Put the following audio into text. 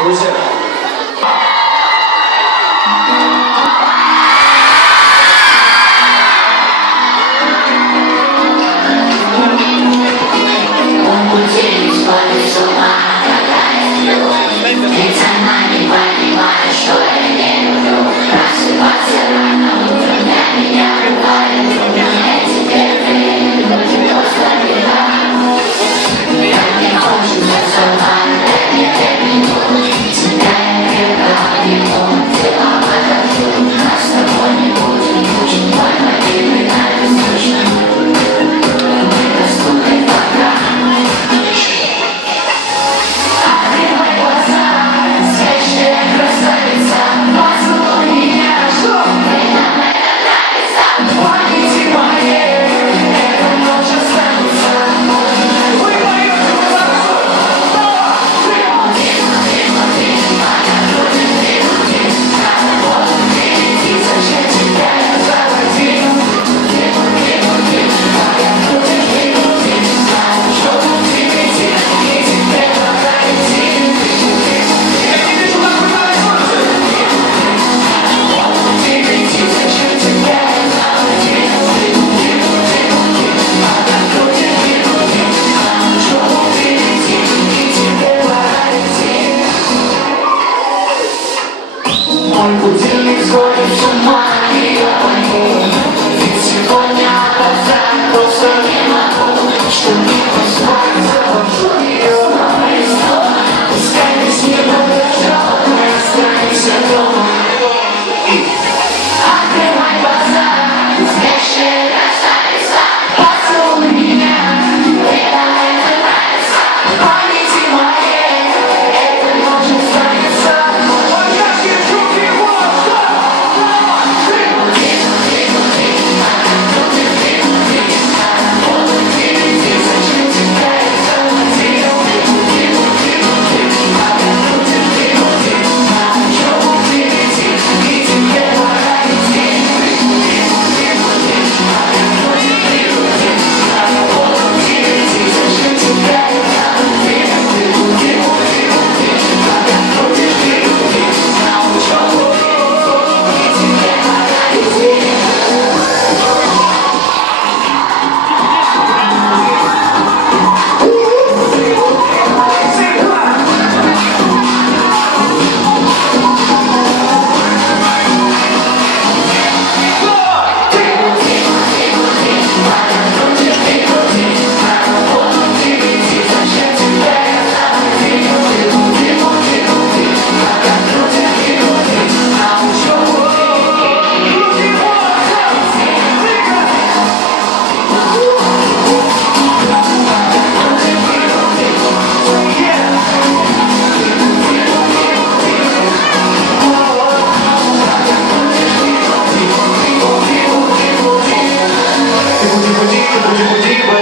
Друзья. Мой будильник сходит с ума, и я пойму, ведь сегодня опоздать просто не могу, что не поспать, завожу ее снова и снова. Пускай весь мир подождет, мы останемся дома. Открывай глаза, спящая красавица, поцелуй меня, мне это нравится. Памяти моей, эта ночь останется. Будь